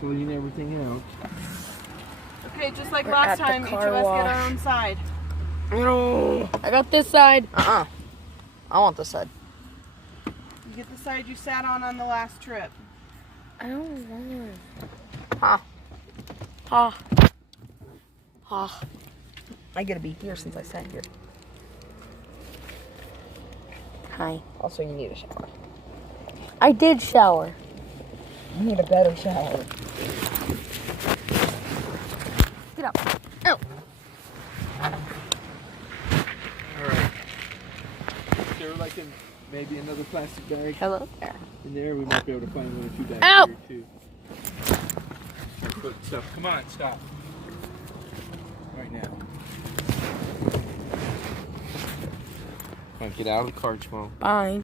Clean everything out. Okay, just like We're last at the time, each of car us wash. get our own side. No. I got this side. I want this side. You get the side you sat on the last trip. I don't want. Ha. Ha. Ha. I gotta be here since I sat here. Hi. Also, you need a shower. I did shower. You need a better shower. Get up. Oh. Alright. Is there like maybe another plastic bag Hello there. in there? We might be able to find one or two bags Ow! here too. Put stuff. Come on, stop. Right now. Come on, get out of the car, Jamal. Bye.